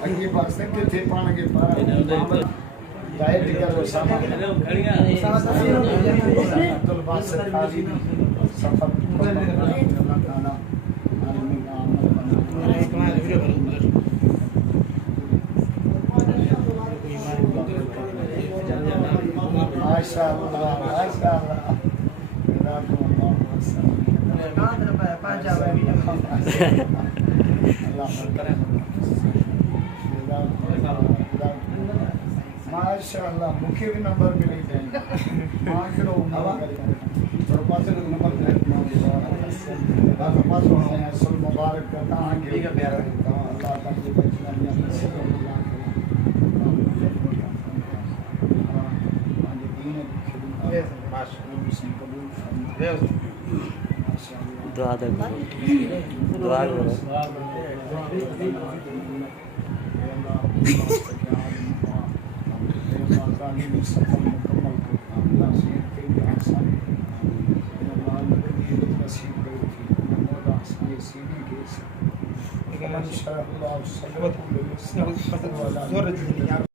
अगे पासे के थे पाण के पार डाइट करो सामान अब्दुल बासित काजी सफर माशाअल्लाह माशाअल्लाह माशाअल्लाह मुखे भी नंबर मिले जाएंगे माशरो और पास नंबर पास असल मुबारक करता आगे का प्यारा अल्लाह ताला की बचना नसीब दुआ दे दुआ करो इंशाअल्लाह